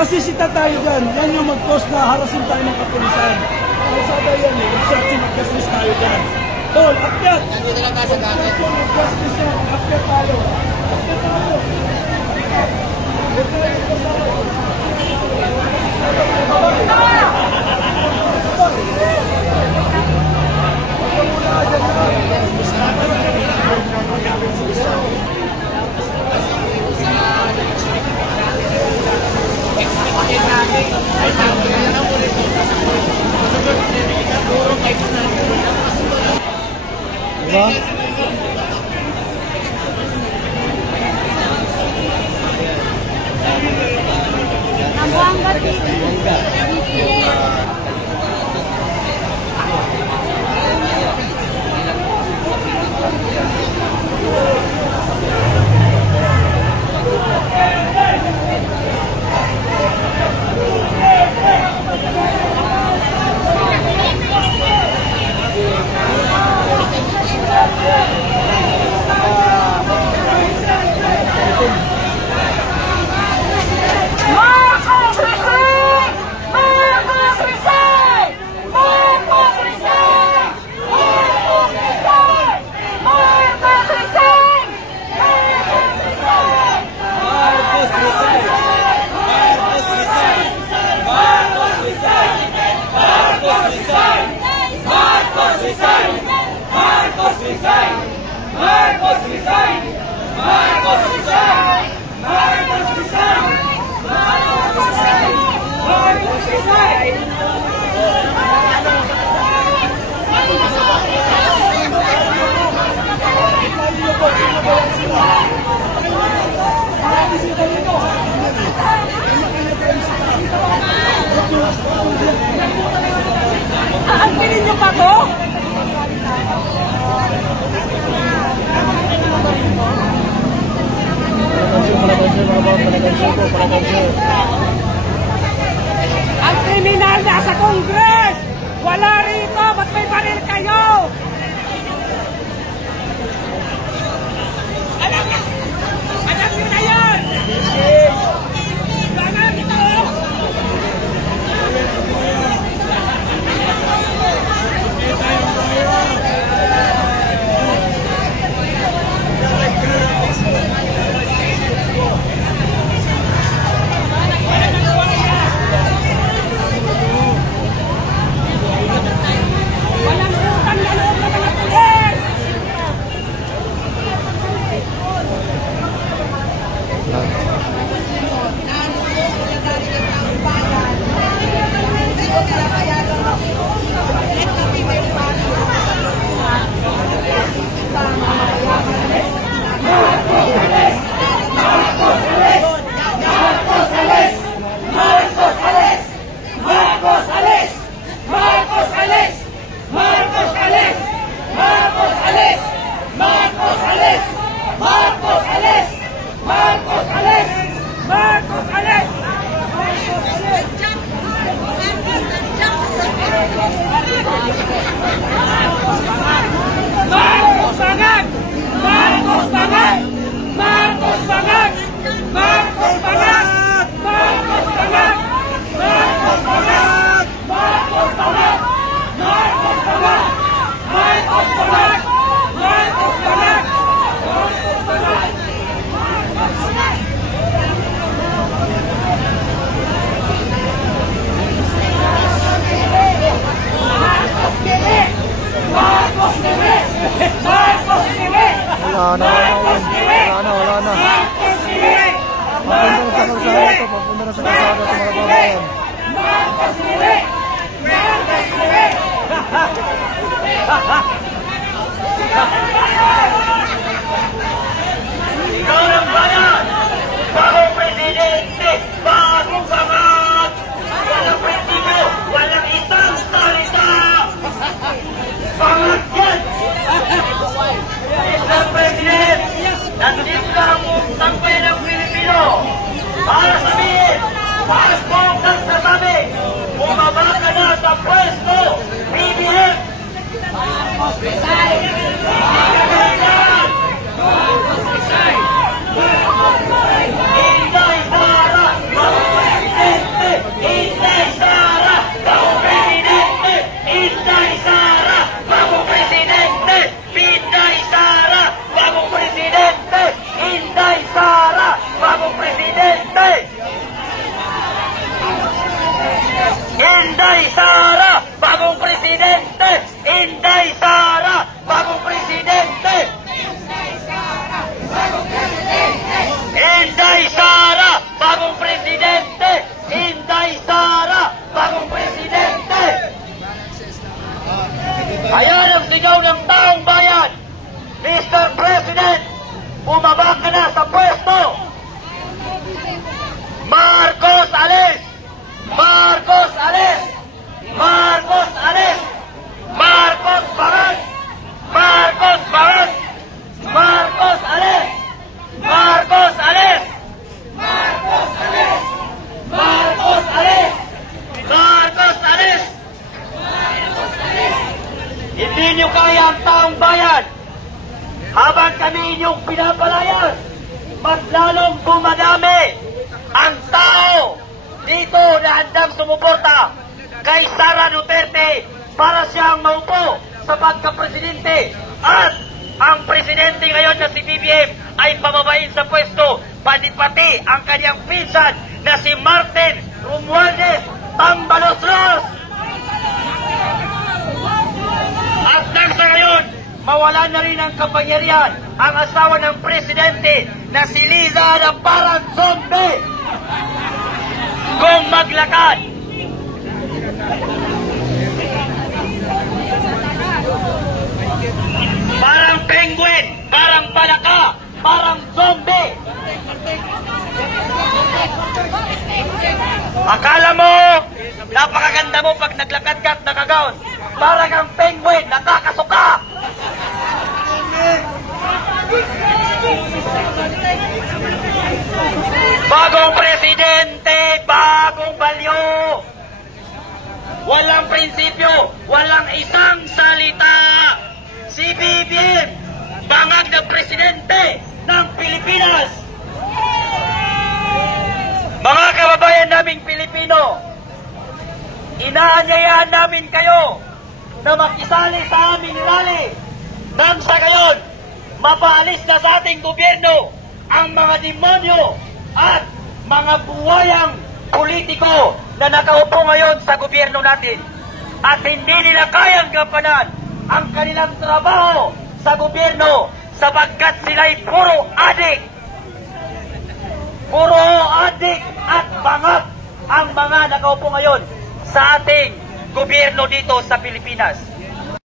masisita tayo dyan. Yan yung mag-cause na harasin tayo ng kapulisan. Kalsada yan eh. Obstruction of justice tayo dyan. Tol, akyat! Obstruction of justice yan. Akyat tayo. Akyat tayo. Diba? Zamboanga City. Aangkinin niyo pa to? Ang kriminal nasa Congress! Wala rito! Ba't may baril kayo? Alam niyo na yan! Ganun ito! Walang utang na loob na mga pulis! Nandito ang tampay ng Pilipino para sabihin, taas mo ang nagsasabi, bumaba ka na sa pwesto, BBM! Hindi para na sa pwesto. Marcos alis! Marcos alis! Marcos alis! Marcos bangat! Marcos bangat! Marcos alis! Marcos alis! Marcos alis! Marcos alis! Marcos alis! Hindi nyo kaya ang taong bayan. Habang kami inyong pinapalayas, mas lalong dumadami ang tao dito na handang sumuporta kay Sara Duterte para siyang maupo sa pagka-presidente. At ang presidente ngayon na si BBM ay pababain sa pwesto, pati ang kanyang pinsan na si Martin Romualdez Tambaloslos. At nang sa ngayon, mawala na rin ang kapangyarihan ang asawa ng presidente na si Liza na parang zombie kung maglakad. Parang penguin, parang palaka, parang zombie. Akala mo, napakaganda mo pag naglakad ka at nakagaon. Parang ang penguin, nakakasuka. Bagong presidente, bagong balyo. Walang prinsipyo, walang isang salita. Si BBM, bangag na presidente ng Pilipinas. Mga kababayan naming Pilipino, inaanyayahan namin kayo na makisali sa aming rally nang sa gayon mapaalis na sa ating gobyerno ang mga demonyo at mga buwayang politiko na nakaupo ngayon sa gobyerno natin at hindi nila kayang gampanan ang kanilang trabaho sa gobyerno sapagkat sila'y puro adik. Puro adik at bangat ang mga nakaupo ngayon sa ating gobyerno dito sa Pilipinas.